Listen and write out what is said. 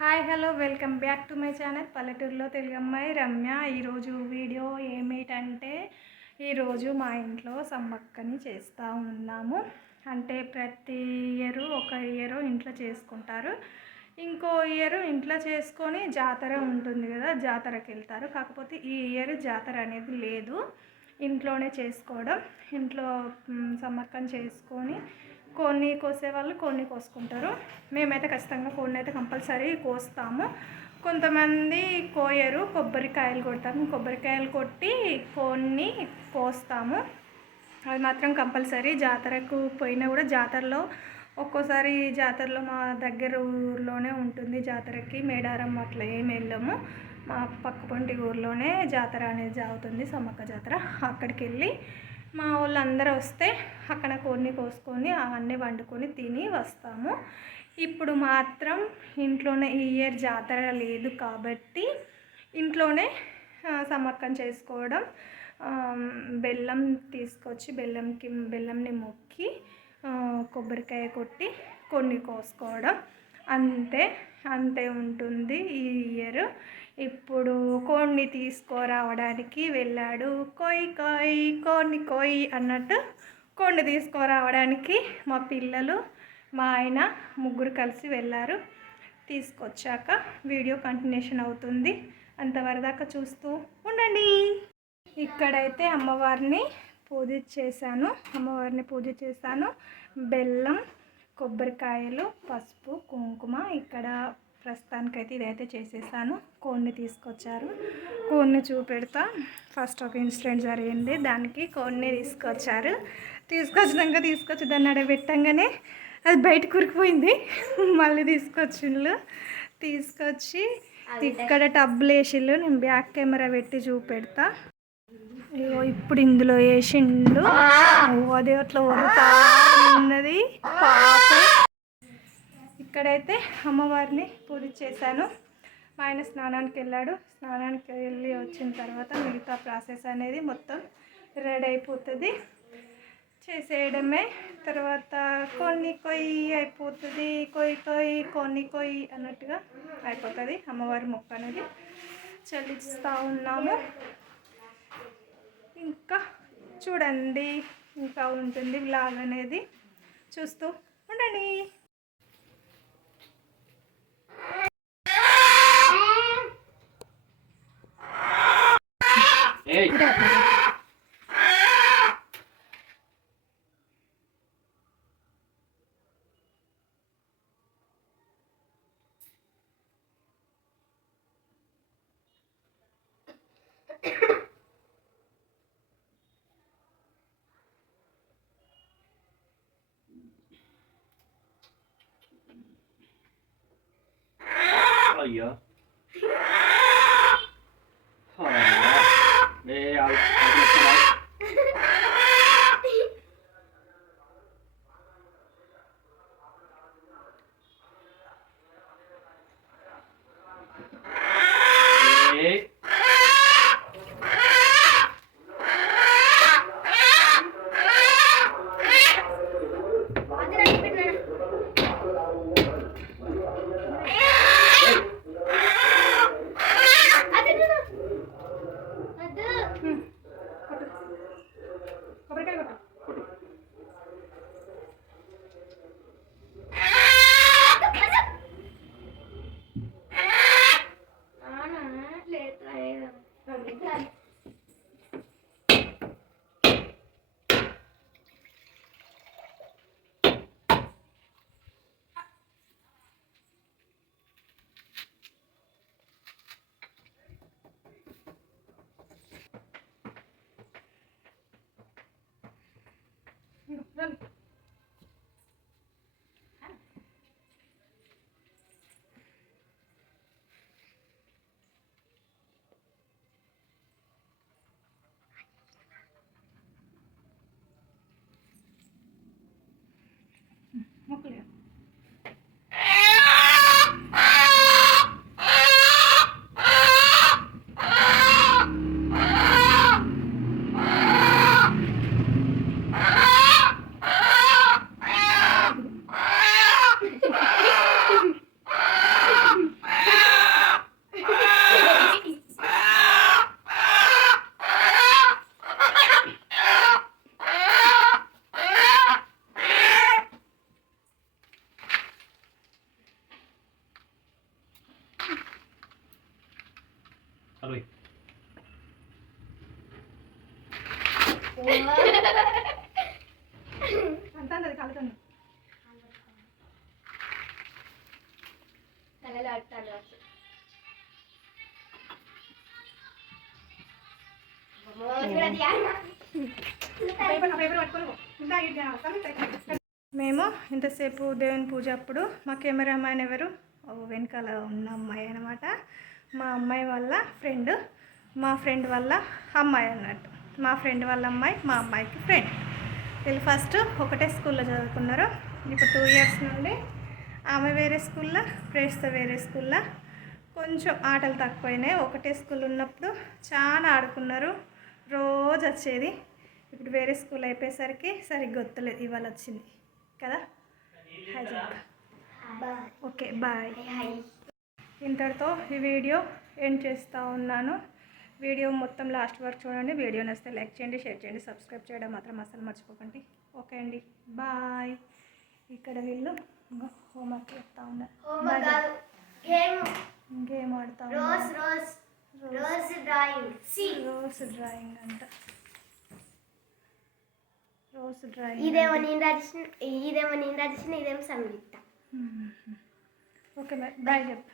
Hi hello welcome back to my channel పల్లెటూరులో తెలుగు అమ్మాయి రమ్య. ఈరోజు వీడియో ఏమిటంటే ఈరోజు మా ఇంట్లో సమ్మక్కని చేస్తూ ఉన్నాము. అంటే ప్రతి ఒక ఇయర్ ఇంట్లో చేసుకుంటారు, ఇంకో ఇయర్ ఇంట్లో చేసుకొని జాతర ఉంటుంది కదా, జాతరకి వెళ్తారు. కాకపోతే ఈ ఇయర్ జాతర అనేది లేదు, ఇంట్లోనే చేసుకోవడం. ఇంట్లో సమ్మక్కని చేసుకొని కొన్ని కోసేవాళ్ళు కొన్ని కోసుకుంటారు. మేమైతే ఖచ్చితంగా కొన్ని అయితే కంపల్సరీ కోస్తాము. కొంతమంది కోయరు, కొబ్బరికాయలు కొడతాము. కొబ్బరికాయలు కొట్టి కొన్ని కోస్తాము. అది మాత్రం కంపల్సరీ. జాతరకు పోయినా కూడా జాతరలో ఒక్కోసారి జాతరలో మా దగ్గర ఊర్లోనే ఉంటుంది జాతరకి, మేడారం అట్లా ఏమి వెళ్ళము. మా పక్క పొంటి ఊర్లోనే జాతర అనేది జరుగుతుంది, సమ్మక్క జాతర. అక్కడికి వెళ్ళి మా వాళ్ళందరూ వస్తే అక్కడ కొన్ని కోసుకొని అవన్నీ వండుకొని తిని వస్తాము. ఇప్పుడు మాత్రం ఇంట్లోనే ఈ ఇయర్ జాతర లేదు కాబట్టి ఇంట్లోనే సమ్మక్కని చేసుకోవడం. బెల్లం తీసుకొచ్చి బెల్లంని మొక్కి కొబ్బరికాయ కొట్టి కొన్ని కోసుకోవడం, అంతే ఉంటుంది ఈ ఇయర్. ఇప్పుడు కోడిని తీసుకురావడానికి వెళ్ళాడు, కోడిని కోయి అన్నట్టు కోడిని తీసుకురావడానికి మా పిల్లలు మా ఆయన ముగ్గురు కలిసి వెళ్ళారు. తీసుకొచ్చాక వీడియో కంటిన్యూషన్ అవుతుంది, అంతవరదాకా చూస్తూ ఉండండి. ఇక్కడైతే అమ్మవారిని పూజ చేశాను. బెల్లం, కొబ్బరికాయలు, పసుపు, కుంకుమ. ఇక్కడ ప్రస్తుతానికైతే ఇదైతే చేసేసాను. కోడిని తీసుకొచ్చారు, కోడిని చూపెడతా. ఫస్ట్ ఒక ఇన్సిడెంట్ జరిగింది, దానికి కోడిని తీసుకొచ్చి దాన్ని అడబెట్టంగానే అది బయట కురికిపోయింది. మళ్ళీ తీసుకొచ్చి ఇక్కడ టబ్బులు వేసిళ్ళు. నేను బ్యాక్ కెమెరా పెట్టి చూపెడతా. ఇప్పుడు ఇందులో వేసిండు, అది అట్లా వరుతా ఉన్నది పాప. ఇక్కడైతే అమ్మవారిని పూజ చేశాను. మా ఆయన స్నానానికి వెళ్ళాడు. స్నానానికి వెళ్ళి వచ్చిన తర్వాత మిగతా ప్రాసెస్ అనేది మొత్తం రెడీ అయిపోతుంది, చేసేయడమే. తర్వాత కొన్ని అయిపోతుంది, కొన్ని అన్నట్టుగా అయిపోతుంది. అమ్మవారి మొక్క అనేది చెల్లిస్తూ ఉన్నాము. ఇంకా చూడండి, ఇంకా ఉంటుంది వ్లాగ్ అనేది, చూస్తూ ఉండండి. Iya. అరవై అంతా అది కలుగుతుంది. మేము ఇంతసేపు దేవుని పూజ అప్పుడు మా కెమెరామ్యాన్ ఎవరు వెనకాల ఉన్న అమ్మాయి అనమాట. మా అమ్మాయి వాళ్ళ ఫ్రెండ్, మా ఫ్రెండ్ వాళ్ళ అమ్మాయి అన్నట్టు. మా ఫ్రెండ్ వాళ్ళ అమ్మాయి మా అమ్మాయికి ఫ్రెండ్. వీళ్ళు ఫస్ట్ ఒకటే స్కూల్లో చదువుకున్నారు. ఇప్పుడు 2 years నుండి ఆమె వేరే స్కూల్లో, ప్రేస్తో వేరే స్కూల్లో. కొంచెం ఆటలు తక్కువైనాయి. ఒకటే స్కూల్ ఉన్నప్పుడు చాలా ఆడుకున్నారు, రోజు వచ్చేది. ఇప్పుడు వేరే స్కూల్ అయిపోయేసరికి సరిగ్గా గుర్తులేదు. ఇవాళ వచ్చింది కదా. Okay bye. ఇంతటితో ఈ వీడియో ఎండ్ చేస్తూ ఉన్నాను. వీడియో మొత్తం లాస్ట్ వరకు చూడండి. వీడియో నచ్చితే లైక్ చేయండి, షేర్ చేయండి, సబ్స్క్రైబ్ చేయడం మాత్రం అసలు మర్చిపోకండి. ఓకే అండి, బాయ్. ఇక్కడ వీళ్ళు హోంవర్క్ చేస్తూ ఉన్నారు. గేమ్ ఆడుతూ ఉన్నారు. రోజ్ డ్రాయింగ్ అంట. Rose drawing. ఇదేమో నేను రాసిన, ఇదేమో సంగీత. ఓకే బాయ్ చెప్పు.